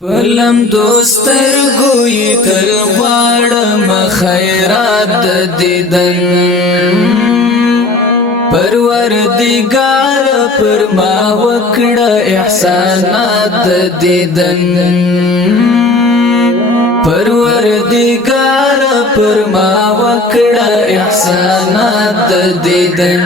پلم دوستر گوی تل غواړم خیرات دیدن پروردگار پر ما وکړه احسانات دیدن پروردگار پر ما وکړه احسانات دیدن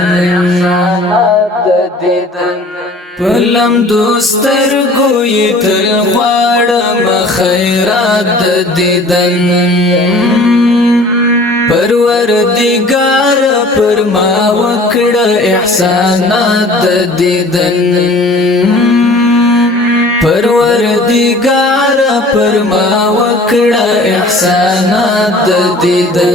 پلم دوستر گوی تل غواړم خیرات دیدن پروردگار پر ما وکړه احسانات دیدن پروردگار پر ما وکړه احسانات دیدن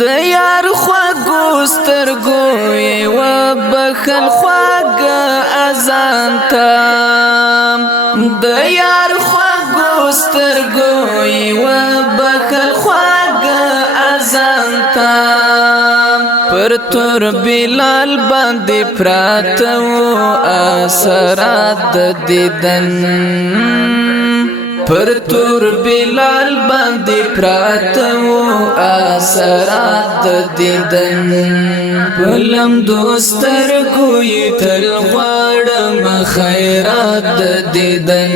د یار خواږو سترګو یې وبخل خواږه اذان ته د یار خواږو سترګو یې وبخل خواږه اذان ته پر تور بلال باندې پراته وو اثرات دیدن پر تور بلال باندې پراته وو اثرات دیدن پلم دوستر کوی تل غواړم خیرات دیدن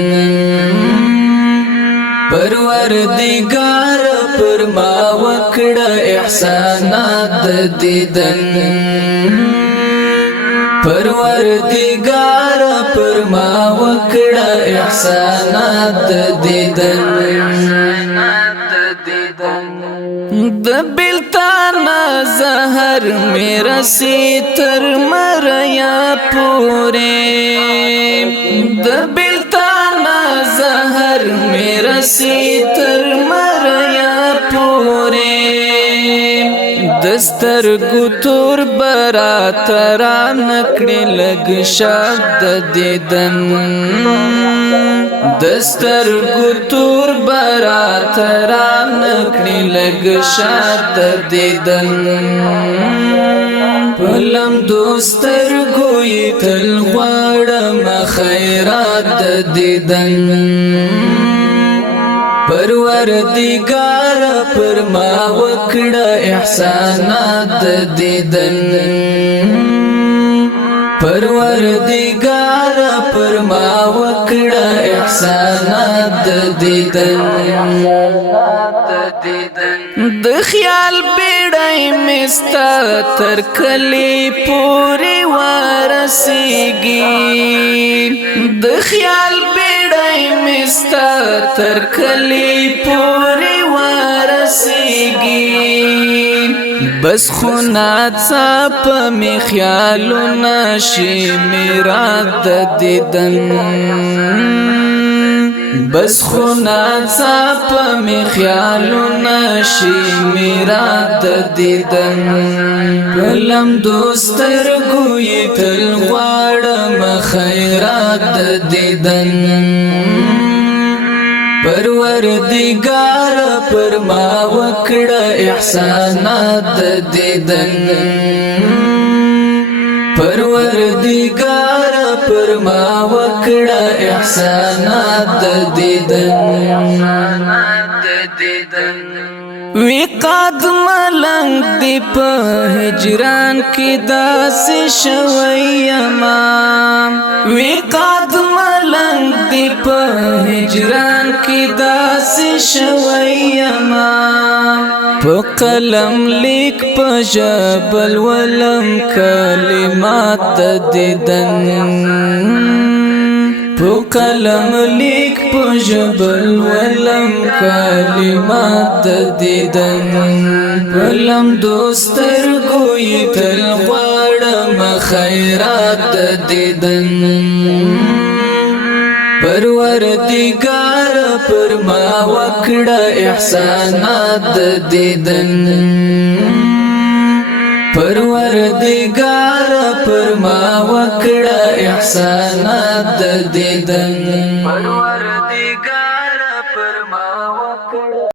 پروردگار پر ما وکړه احسانات دیدن پروردگار پر ما وکړه احسانات دیدن د بلتان زهر میرا سی تر مریا پوره د بلتان زهر میرا سی تر مریا پوره دستر گتور برات را نکڑی لگ شاد دیدن دستر گتور برات را نکڑی لگ شاد دیدن پلم دوستر گوی تل غواړم خیرات دیدن پروردگار پر ما وکړه احسانات دیدن پروردگار پر ما وکړه احسانات دیدن د خیال بیړۍ مستا تر کلی پوری ورسیږي د خیال بیړۍ مستا تر کلی پوری ورسیږي بس خونا څاپ می خیالونه شي میرا د دیدن بس خونا څاپ می خیالونه شي میرا د دیدن پلم دوستر گوی تل غواړم خیرات دیدن پروردگار پر ما وکړه احسانات دیدن پروردگار پر ما وکړه احسانات دیدن وی قد ملنګ دی په هجران کې داسې شوی ما وی قد ملنګ دی په هجران کې داسې شوی ما په قلم لیک په جبل ولم کلمات دیدن په قلم لیک په جبل ولم کلمات دیدن پلم دوستر گوی تل غواړم خیرات دیدن پروردگار پر ما وکړه احسانات دیدن پروردگار پر ما وکړه احسانات دیدن